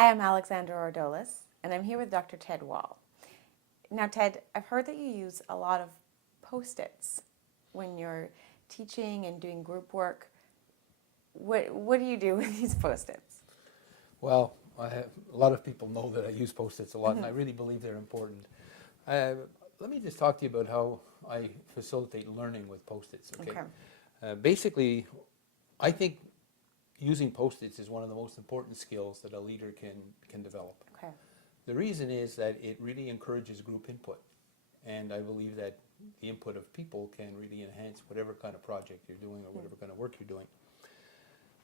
Hi, I'm Alexandra Ordolis, and I'm here with Dr. Ted Wall. Now, Ted, I've heard that you use a lot of Post-its when you're teaching and doing group work. What do you do with these Post-its? Well, a lot of people know that I use Post-its a lot, and I really believe they're important. Let me just talk to you about how I facilitate learning with Post-its. Okay. Basically, I think using Post-its is one of the most important skills that a leader can develop. Okay. The reason is that it really encourages group input, and I believe that the input of people can really enhance whatever kind of project you're doing or whatever kind of work you're doing.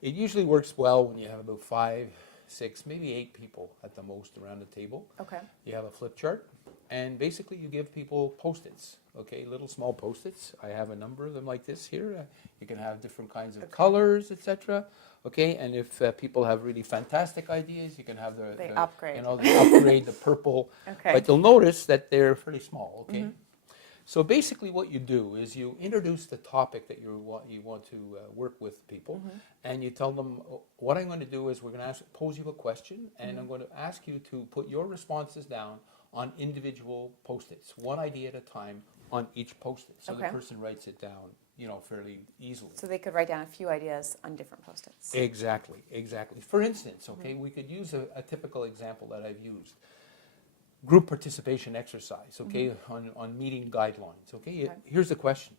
It usually works well when you have about 5, 6, maybe 8 people at the most around the table. Okay. You have a flip chart, and basically you give people Post-its, okay, little small Post-its. I have a number of them like this here. You can have different kinds of colors, etc. Okay, and if people have really fantastic ideas, you can have They upgrade. they upgrade the purple. Okay. But you'll notice that they're fairly small. Okay. So basically what you do is you introduce the topic that you want to work with people, and you tell them, what I'm going to do is we're going to pose you a question, and I'm going to ask you to put your responses down on individual Post-its, one idea at a time on each Post-it. So the person writes it down, fairly easily. So they could write down a few ideas on different Post-its. Exactly, exactly. For instance, we could use a typical example that I've used. Group participation exercise, on meeting guidelines, Here's the question,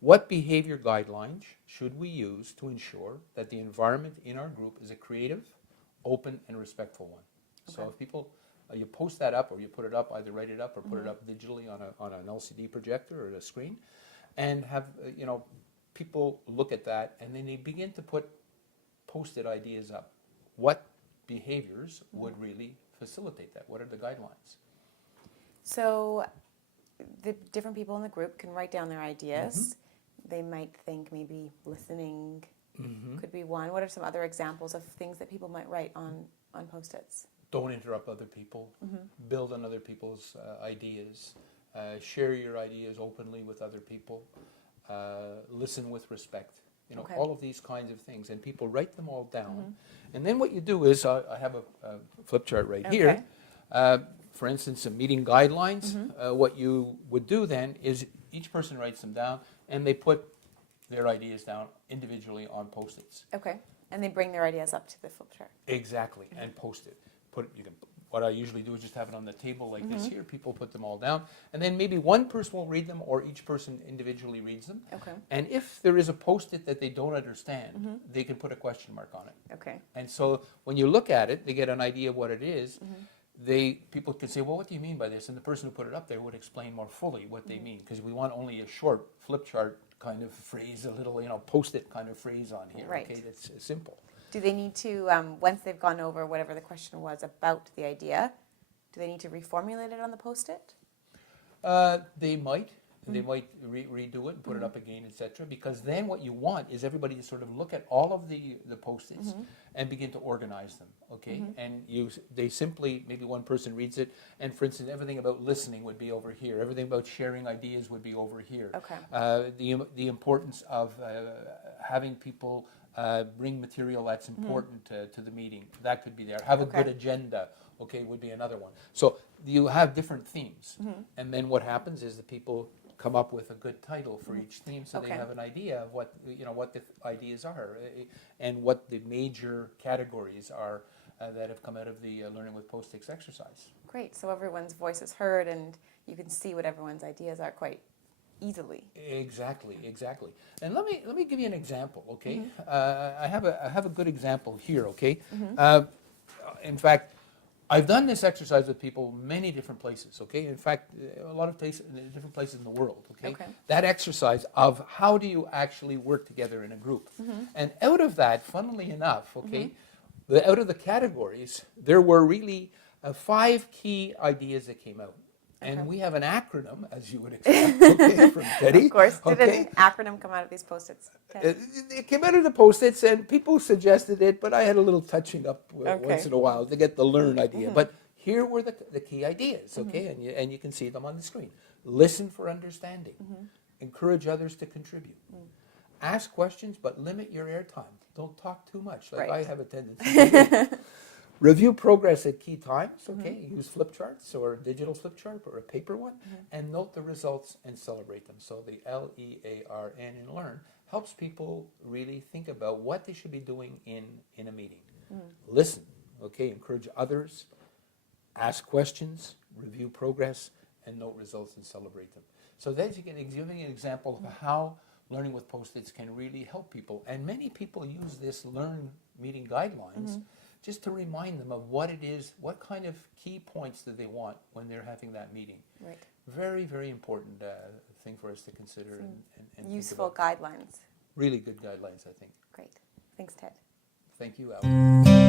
What behavior guidelines should we use to ensure that the environment in our group is a creative, open, and respectful one? So if people, you post that up, or you put it up, either write it up or put it up digitally on an LCD projector or a screen, and have, people look at that, and then they begin to put Post-it ideas up. What behaviors would really facilitate that? What are the guidelines? So the different people in the group can write down their ideas. They might think maybe listening could be one. What are some other examples of things that people might write on Post-its? Don't interrupt other people. Build on other people's ideas. Share your ideas openly with other people. Listen with respect. All of these kinds of things, and people write them all down. And then what you do is, I have a flip chart right here. For instance, some meeting guidelines. What you would do then is each person writes them down, and they put their ideas down individually on Post-its. Okay, and they bring their ideas up to the flip chart. Exactly, and post it. What I usually do is just have it on the table like this here. People put them all down, and then maybe one person will read them, or each person individually reads them. Okay. And if there is a Post-it that they don't understand, they can put a question mark on it. Okay. And so when you look at it, they get an idea of what it is. People can say, well, what do you mean by this? And the person who put it up there would explain more fully what they mean, because we want only a short flip chart kind of phrase, a little Post-it kind of phrase on here. Right. Okay, that's simple. Do they need to, once they've gone over whatever the question was about the idea, do they need to reformulate it on the Post-it? They might. They might redo it and put it up again, etc. Because then what you want is everybody to sort of look at all of the Post-its and begin to organize them, okay? And they simply, maybe one person reads it, and for instance, everything about listening would be over here. Everything about sharing ideas would be over here. Okay. The importance of having people bring material that's important to the meeting. That could be there. Have a good agenda, would be another one. So you have different themes. And then what happens is the people come up with a good title for each theme, so they have an idea of what the ideas are and what the major categories are that have come out of the Learning with Post-its exercise. Great. So everyone's voice is heard, and you can see what everyone's ideas are quite easily. Exactly. And let me give you an example, okay? I have a good example here, okay? In fact, I've done this exercise with people many different places, okay? In fact, a lot of places, different places in the world, okay? That exercise of how do you actually work together in a group. And out of that, funnily enough, out of the categories, there were really 5 key ideas that came out. And we have an acronym, as you would expect, from Teddy. Of course. Did an acronym come out of these Post-its? It came out of the Post-its, and people suggested it, but I had a little touching up once in a while to get the learn idea. But here were the key ideas, and you can see them on the screen. Listen for understanding. Encourage others to contribute. Ask questions, but limit your airtime. Don't talk too much, like I have a tendency to do. Review progress at key times, okay? Use flip charts or a digital flip chart or a paper one, and note the results and celebrate them. So the LEARN in learn helps people really think about what they should be doing in a meeting. Listen, okay? Encourage others, ask questions, review progress, and note results and celebrate them. So that's giving an example of how learning with Post-its can really help people. And many people use this learn meeting guidelines just to remind them of what it is, what kind of key points do they want when they're having that meeting. Right. Very, very important thing for us to consider and Useful think about. guidelines. Really good guidelines, I think. Great. Thanks, Ted. Thank you, Al.